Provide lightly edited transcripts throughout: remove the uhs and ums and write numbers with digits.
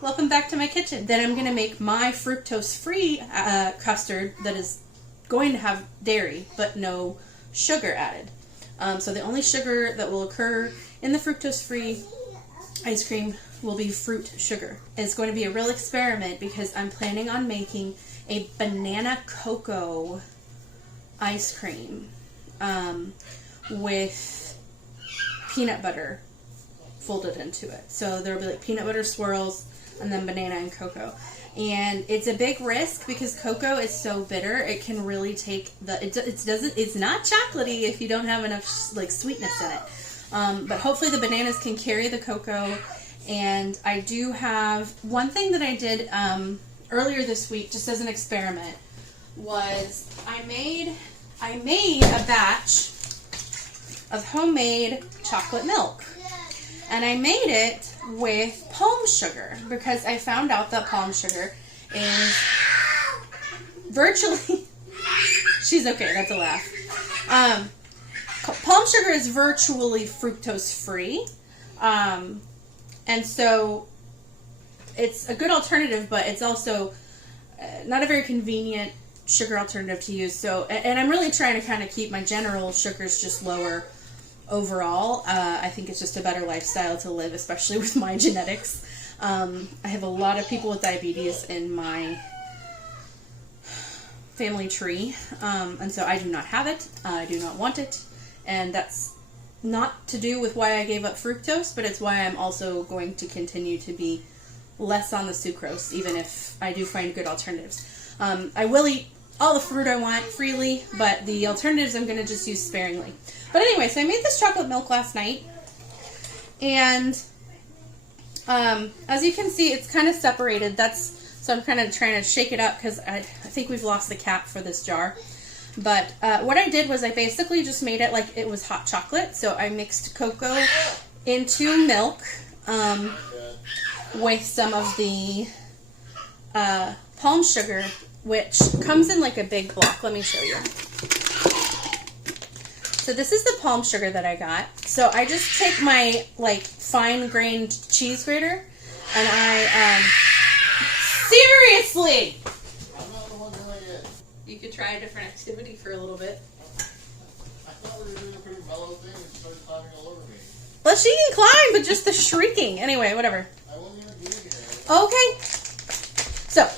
welcome back to my kitchen. Then I'm going to make my fructose-free custard that is going to have dairy, but no sugar added. So the only sugar that will occur in the fructose-free ice cream will be fruit sugar. It's going to be a real experiment because I'm planning on making a banana cocoa ice cream with peanut butter folded into it. So there will be like peanut butter swirls and then banana and cocoa. And it's a big risk because cocoa is so bitter. It can really take it's not chocolatey if you don't have enough like sweetness in it. But hopefully the bananas can carry the cocoa. And I do have one thing that I did earlier this week, just as an experiment, was I made a batch of homemade chocolate milk. And I made it with palm sugar because I found out that palm sugar is virtually... She's okay, that's a laugh. Palm sugar is virtually fructose free. And so it's a good alternative, but it's also not a very convenient sugar alternative to use. So, and I'm really trying to kind of keep my general sugars just lower overall. I think it's just a better lifestyle to live, especially with my genetics. I have a lot of people with diabetes in my family tree, and so I do not have it. I do not want it, and that's not to do with why I gave up fructose, but it's why I'm also going to continue to be less on the sucrose, even if I do find good alternatives. I will eat all the fruit I want freely, but the alternatives I'm going to just use sparingly. But anyway, so I made this chocolate milk last night, and as you can see, it's kind of separated. So I'm kind of trying to shake it up because I think we've lost the cap for this jar. But what I did was I basically just made it like it was hot chocolate. So I mixed cocoa into milk with some of the palm sugar, which comes in like a big block. Let me show you. So this is the palm sugar that I got. So I just take my like fine-grained cheese grater and I seriously. I'm not the one doing it. You could try a different activity for a little bit. I thought we were doing a pretty mellow thing and started climbing all over me. Well, she can climb, but just the shrieking. Anyway, whatever. I wasn't even doing it. Okay. So,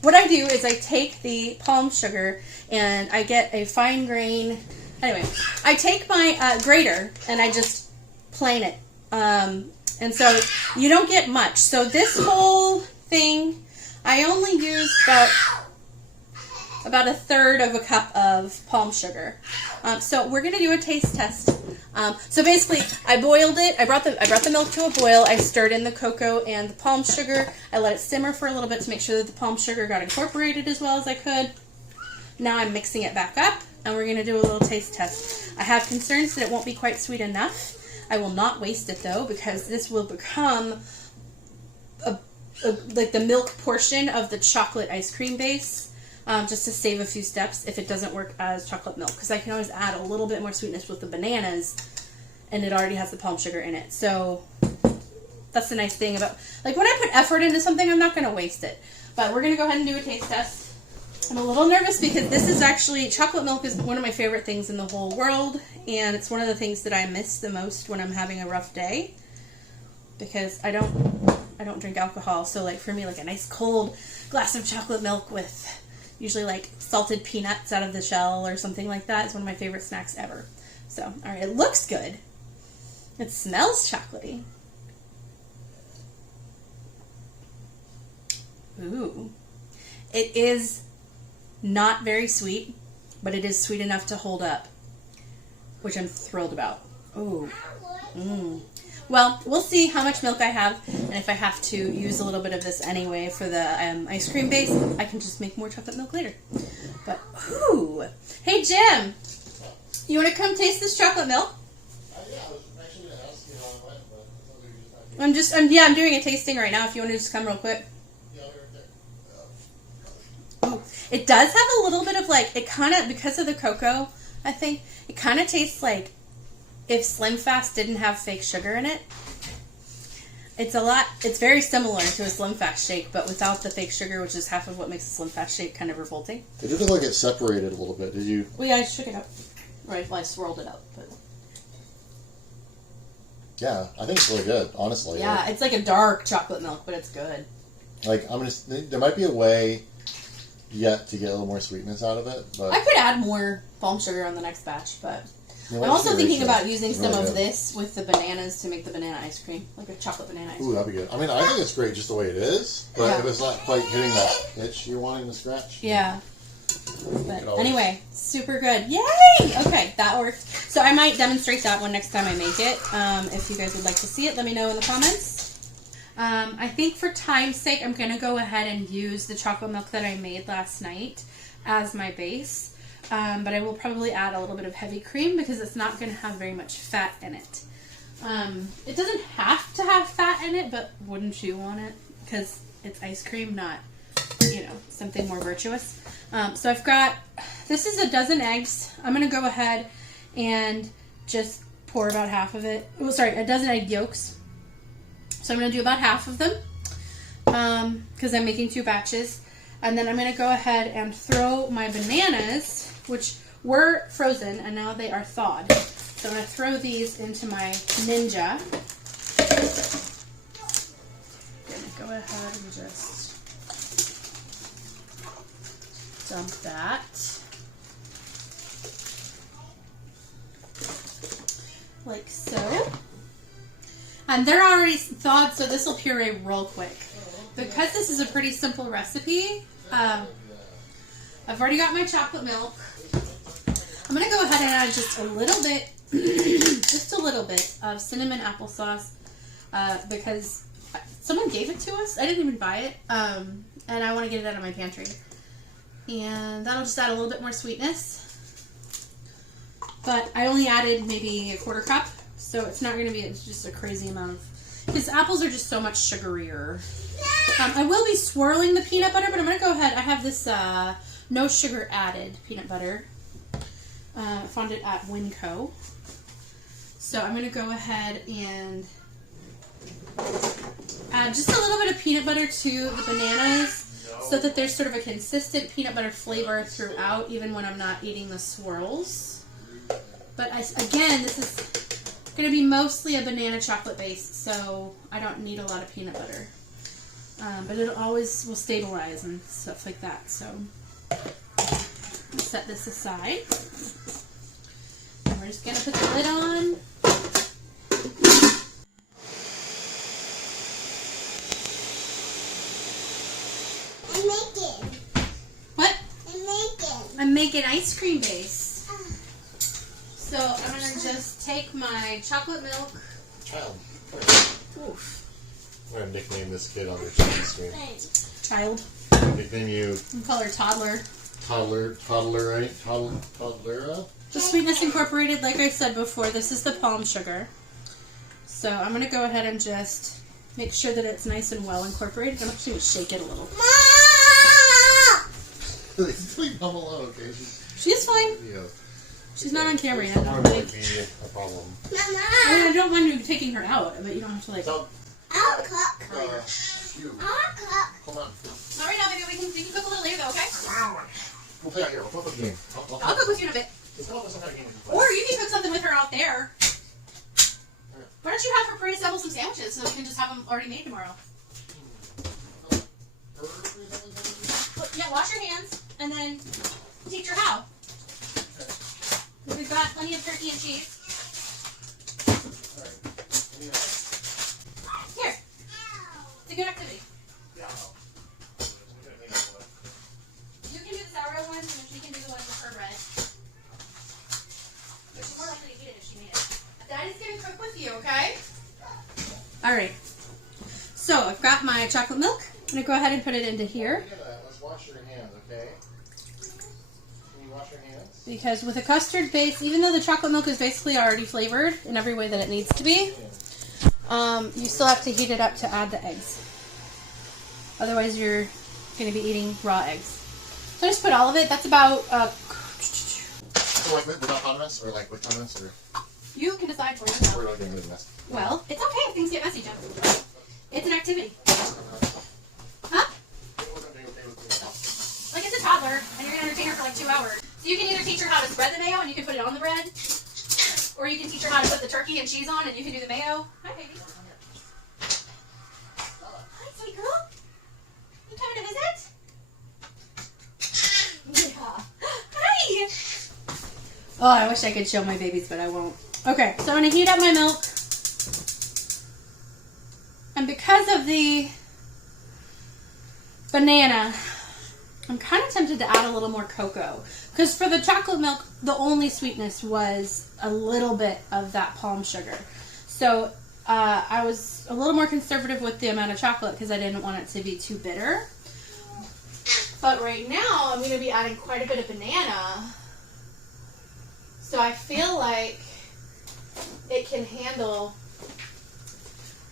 what I do is I take the palm sugar and I get a fine grain. Anyway, I take my grater and I just plane it. And so you don't get much. So this whole thing, I only use about a third of a cup of palm sugar. So we're gonna do a taste test. So basically, I boiled it. I brought the milk to a boil. I stirred in the cocoa and the palm sugar. I let it simmer for a little bit to make sure that the palm sugar got incorporated as well as I could. Now I'm mixing it back up, and we're gonna do a little taste test. I have concerns that it won't be quite sweet enough. I will not waste it though, because this will become like the milk portion of the chocolate ice cream base, just to save a few steps if it doesn't work as chocolate milk, because I can always add a little bit more sweetness with the bananas, and it already has the palm sugar in it. So that's the nice thing about, like, when I put effort into something, I'm not going to waste it. But we're going to go ahead and do a taste test. I'm a little nervous because this is actually, chocolate milk is one of my favorite things in the whole world, and it's one of the things that I miss the most when I'm having a rough day, because I don't drink alcohol. So like for me, like a nice cold glass of chocolate milk with usually like salted peanuts out of the shell or something like that is one of my favorite snacks ever. So, all right, it looks good. It smells chocolatey. Ooh. It is not very sweet, but it is sweet enough to hold up, which I'm thrilled about. Ooh. Mmm. Well, we'll see how much milk I have, and if I have to use a little bit of this anyway for the ice cream base, I can just make more chocolate milk later. But, ooh. Hey, Jim, you want to come taste this chocolate milk? Yeah, I was actually going to ask you how it went, but I thought we were just not I'm doing a tasting right now if you want to just come real quick. Yeah, I'll be right there. Ooh. It does have a little bit of like, it kind of, because of the cocoa, I think, it kind of tastes like if Slim Fast didn't have fake sugar in it. It's very similar to a Slim Fast shake, but without the fake sugar, which is half of what makes a Slim Fast shake kind of revolting. It did look like it separated a little bit. Did you? Well, yeah, I shook it up. Right, well, I swirled it up, but. Yeah, I think it's really good, honestly. Yeah, it's like a dark chocolate milk, but it's good. Like, there might be a way yet to get a little more sweetness out of it, but I could add more palm sugar on the next batch, but I'm also thinking about using some of this with the bananas to make the banana ice cream, like a chocolate banana ice cream. Ooh, that'd be good. I mean, I think it's great just the way it is, but if it's not quite hitting that itch you're wanting to scratch. Yeah. But anyway, super good. Yay! Okay, that worked. So I might demonstrate that one next time I make it. If you guys would like to see it, let me know in the comments. I think for time's sake, I'm going to go ahead and use the chocolate milk that I made last night as my base. But I will probably add a little bit of heavy cream because it's not going to have very much fat in it. It doesn't have to have fat in it, but wouldn't you want it? Because it's ice cream, not, something more virtuous. So I've got, this is a dozen eggs. I'm going to go ahead and just pour about half of it. Oh, sorry, a dozen egg yolks. So I'm going to do about half of them because I'm making 2 batches. And then I'm going to go ahead and throw my bananas, which were frozen, and now they are thawed. So I'm going to throw these into my Ninja. I'm going to go ahead and just dump that. Like so. And they're already thawed, so this will puree real quick. Because this is a pretty simple recipe, I've already got my chocolate milk. I'm going to go ahead and add just a little bit, of cinnamon applesauce because someone gave it to us. I didn't even buy it, and I want to get it out of my pantry. And that'll just add a little bit more sweetness. But I only added maybe a 1/4 cup, so it's not going to be just a crazy amount of... Because apples are just so much sugarier. I will be swirling the peanut butter, but I'm going to go ahead. I have this no sugar added peanut butter. I found it at Winco. So I'm going to go ahead and add just a little bit of peanut butter to the bananas so that there's sort of a consistent peanut butter flavor throughout, even when I'm not eating the swirls. But again, this is going to be mostly a banana chocolate base, so I don't need a lot of peanut butter. But it always will stabilize and stuff like that. So I'll set this aside. And we're just going to put the lid on. What? I'm making ice cream base. So I'm going to just take my chocolate milk. Child. Oof. I'm going to nickname this kid on their screen. Child. Nickname you. We call her Toddler. Toddler, right? Toddlera? The Sweetness Incorporated, like I said before, this is the palm sugar. So I'm going to go ahead and just make sure that it's nice and well incorporated. I'm actually going to shake it a little. Leave Mom alone, okay? She's fine. Yeah. She's not on camera yet. That might be a problem. I mean, I don't mind you taking her out, but you don't have to like... I'll cook. You. I'll cook. Hold on. Not right now, baby. We can cook a little later, though, okay? We'll play out here. We'll play with the game. I'll cook with you in a bit. Let's come up with some kind of game we can play. Or you can cook something with her out there. Why don't you have her pre-assemble some sandwiches so we can just have them already made tomorrow? Yeah, wash your hands and then teach her how. We've got plenty of turkey and cheese. Here. It's a good activity. You can do the sourdough ones and then she can do the ones with her bread. But she's more likely to eat it if she made it. Daddy's going to cook with you, okay? Alright. So, I've got my chocolate milk. I'm going to go ahead and put it into here. Let's wash your hands, okay? Can you wash your hands? Because with a custard base, even though the chocolate milk is basically already flavored in every way that it needs to be, you still have to heat it up to add the eggs. Otherwise, you're going to be eating raw eggs. So I just put all of it. That's about... So like without condiments or like with condiments or... You can decide for yourself. We're not getting rid of the mess. Well, it's okay if things get messy, Jeff. turkey and cheese on, and you can do the mayo. Hi, baby. Hi, sweet girl. You coming to visit? Yeah. Hi. Oh, I wish I could show my babies, but I won't. Okay, so I'm going to heat up my milk. And because of the banana, I'm kind of tempted to add a little more cocoa. Because for the chocolate milk, the only sweetness was a little bit of that palm sugar. So I was a little more conservative with the amount of chocolate because I didn't want it to be too bitter. But right now, I'm going to be adding quite a bit of banana. So I feel like it can handle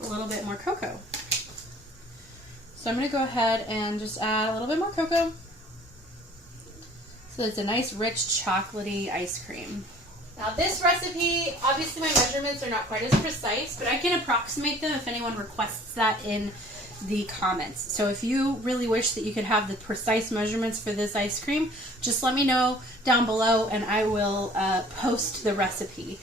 a little bit more cocoa. So I'm going to go ahead and just add a little bit more cocoa. So it's a nice, rich, chocolatey ice cream. Now this recipe, obviously my measurements are not quite as precise, but I can approximate them if anyone requests that in the comments. So if you really wish that you could have the precise measurements for this ice cream, just let me know down below and I will post the recipe.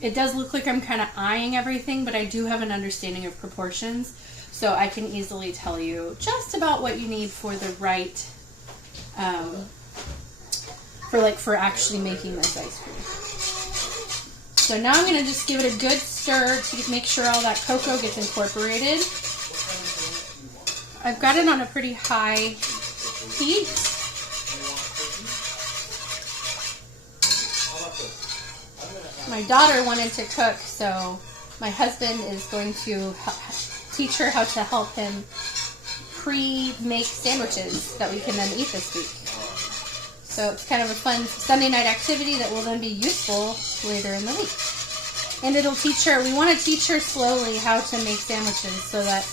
It does look like I'm kind of eyeing everything, but I do have an understanding of proportions, so I can easily tell you just about what you need for the right, for actually making this ice cream. So now I'm going to just give it a good stir to make sure all that cocoa gets incorporated. I've got it on a pretty high heat. My daughter wanted to cook, so my husband is going to teach her how to help him pre-make sandwiches that we can then eat this week. So it's kind of a fun Sunday night activity that will then be useful later in the week. And it'll teach her, we want to teach her slowly how to make sandwiches so that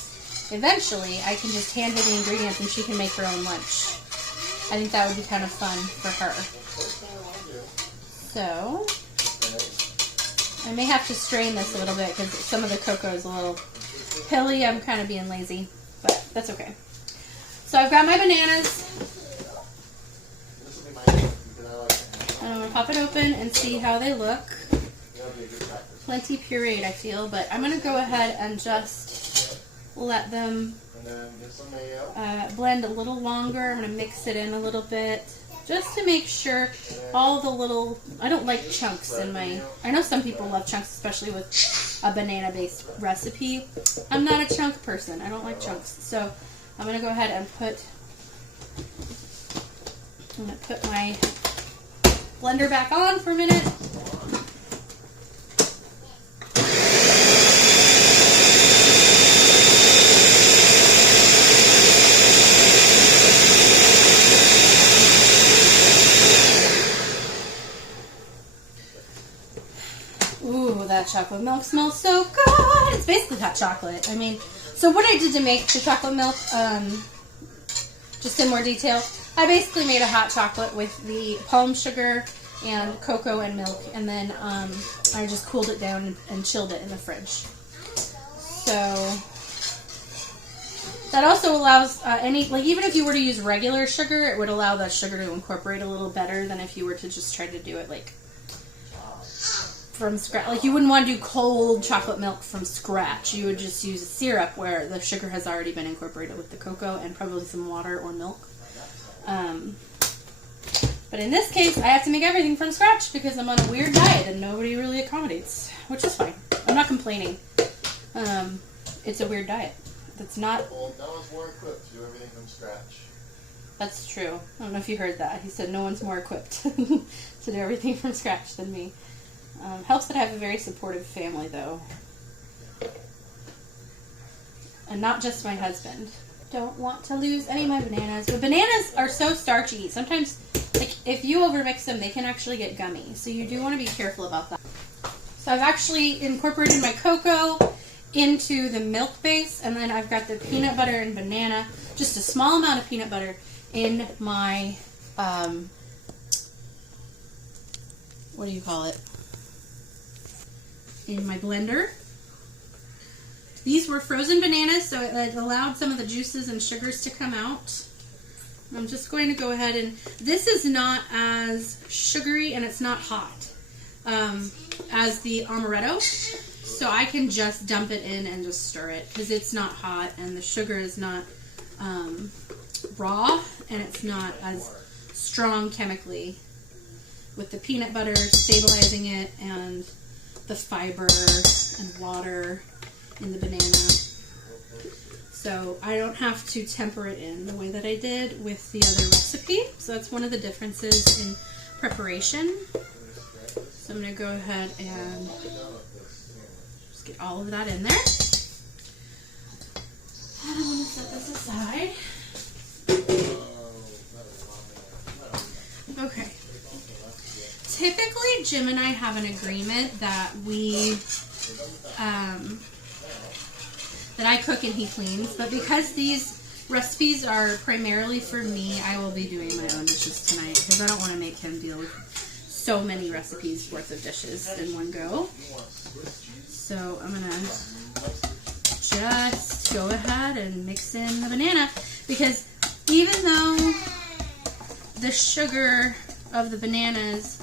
eventually I can just hand her the ingredients and she can make her own lunch. I think that would be kind of fun for her. So I may have to strain this a little bit because some of the cocoa is a little pilly. I'm kind of being lazy, but that's okay. So I've got my bananas. I'm going to pop it open and see how they look. Plenty pureed, I feel, but I'm going to go ahead and just let them blend a little longer. I'm going to mix it in a little bit just to make sure all the little, I don't like chunks in my, I know some people love chunks, especially with a banana-based recipe. I'm not a chunk person. I don't like chunks. So I'm going to go ahead and put my blender back on for a minute. Ooh, that chocolate milk smells so good. It's basically hot chocolate. I mean, so what I did to make the chocolate milk, just in more detail, I basically made a hot chocolate with the palm sugar and cocoa and milk, and then I just cooled it down and chilled it in the fridge. So that also allows even if you were to use regular sugar, it would allow that sugar to incorporate a little better than if you were to just try to do it like from scratch. Like you wouldn't want to do cold chocolate milk from scratch. You would just use a syrup where the sugar has already been incorporated with the cocoa and probably some water or milk. But in this case, I have to make everything from scratch because I'm on a weird diet and nobody really accommodates, which is fine. I'm not complaining. It's a weird diet. That's not... Well, no one's more equipped to do everything from scratch. That's true. I don't know if you heard that. He said no one's more equipped to do everything from scratch than me. Helps that I have a very supportive family, though. And not just my husband. Don't want to lose any of my bananas. But bananas are so starchy. Sometimes, like, if you overmix them, they can actually get gummy. So you do want to be careful about that. So I've actually incorporated my cocoa into the milk base. And then I've got the peanut butter and banana, just a small amount of peanut butter in my, what do you call it? In my blender. These were frozen bananas, so it allowed some of the juices and sugars to come out. I'm just going to go ahead and, this is not as sugary and it's not hot. as the amaretto. So I can just dump it in and just stir it because it's not hot and the sugar is not raw and it's not as strong chemically with the peanut butter stabilizing it and the fiber and water in the banana. So I don't have to temper it in the way that I did with the other recipe. So that's one of the differences in preparation. So I'm going to go ahead and just get all of that in there. And I'm going to set this aside. Okay. Typically, Jim and I have an agreement that that I cook and he cleans, but because these recipes are primarily for me, I will be doing my own dishes tonight because I don't want to make him deal with so many recipes worth of dishes in one go. So I'm gonna just go ahead and mix in the banana because even though the sugar of the bananas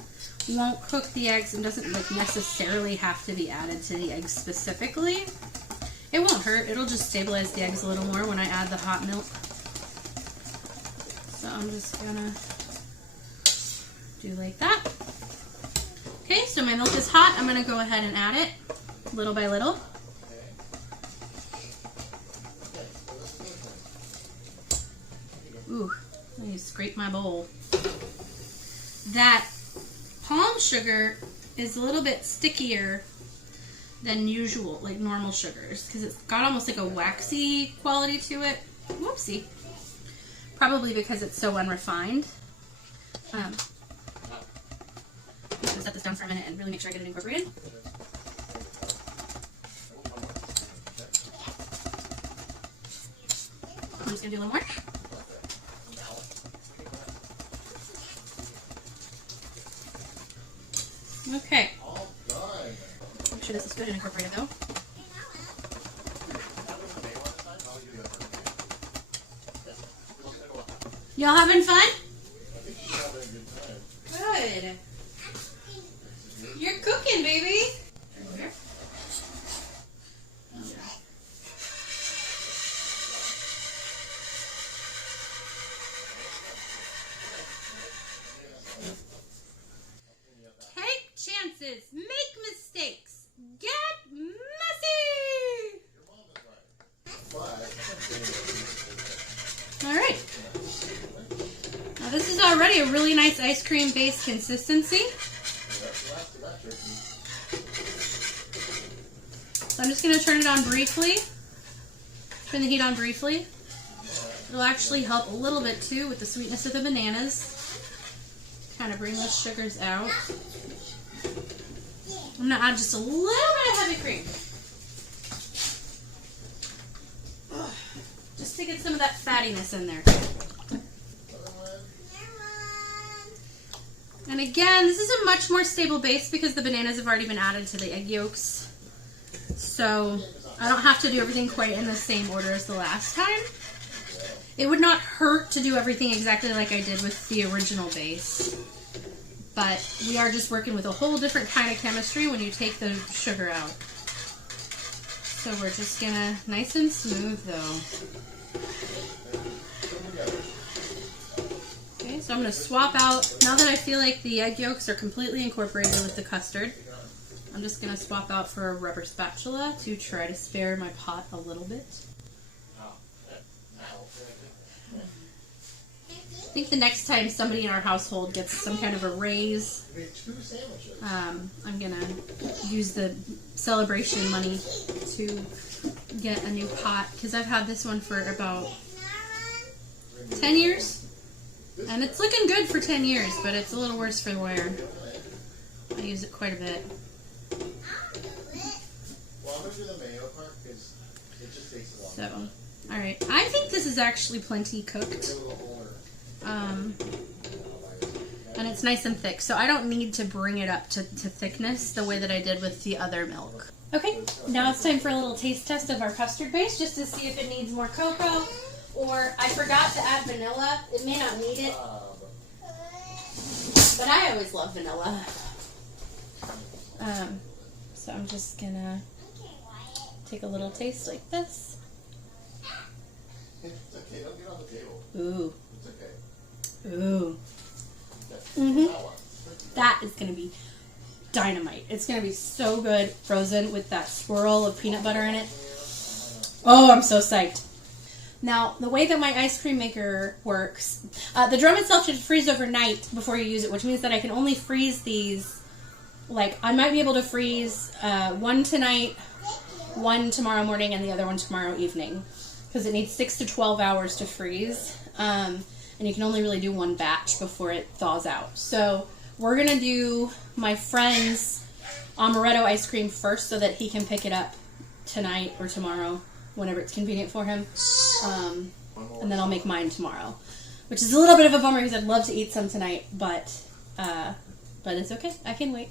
won't cook the eggs and doesn't like necessarily have to be added to the eggs specifically, it won't hurt. It'll just stabilize the eggs a little more when I add the hot milk. So I'm just gonna do like that. Okay, so my milk is hot. I'm gonna go ahead and add it little by little. Ooh, let me scrape my bowl. That palm sugar is a little bit stickier than usual, like normal sugars, because it's got almost like a waxy quality to it. Whoopsie. Probably because it's so unrefined. I'm going to set this down for a minute and really make sure I get it incorporated. I'm just going to do a little more. Okay. Make sure this is good and incorporated though. Y'all having fun? Good. You're cooking, baby. Take chances, make mistakes, get messy. All right. Now this is already a really nice ice cream based consistency. So I'm just going to turn it on briefly. Turn the heat on briefly. It'll actually help a little bit too with the sweetness of the bananas. Kind of bring those sugars out. I'm going to add just a little bit of heavy cream. Just to get some of that fattiness in there. And again, this is a much more stable base because the bananas have already been added to the egg yolks. So I don't have to do everything quite in the same order as the last time. It would not hurt to do everything exactly like I did with the original base. But we are just working with a whole different kind of chemistry when you take the sugar out. So we're just gonna, nice and smooth though. Okay, so I'm gonna swap out, now that I feel like the egg yolks are completely incorporated with the custard, I'm just gonna swap out for a rubber spatula to try to spare my pot a little bit. I think the next time somebody in our household gets some kind of a raise, I'm gonna use the celebration money to get a new pot because I've had this one for about 10 years and it's looking good for 10 years, but it's a little worse for the wear. I use it quite a bit. So, alright, I think this is actually plenty cooked. And it's nice and thick, so I don't need to bring it up to thickness the way that I did with the other milk. Okay, now it's time for a little taste test of our custard base, just to see if it needs more cocoa, or I forgot to add vanilla. It may not need it, but I always love vanilla. So I'm just gonna take a little taste like this. It's okay. Don't get on the table. Ooh. It's okay. Ooh. That is gonna be dynamite. It's gonna be so good, frozen with that swirl of peanut butter in it. Oh, I'm so psyched. Now, the way that my ice cream maker works, the drum itself should freeze overnight before you use it, which means that I can only freeze these, like, I might be able to freeze one tonight, one tomorrow morning, and the other one tomorrow evening, because it needs 6 to 12 hours to freeze, and you can only really do one batch before it thaws out. So we're going to do my friend's amaretto ice cream first so that he can pick it up tonight or tomorrow, whenever it's convenient for him. And then I'll make mine tomorrow, which is a little bit of a bummer because I'd love to eat some tonight, but it's okay. I can wait.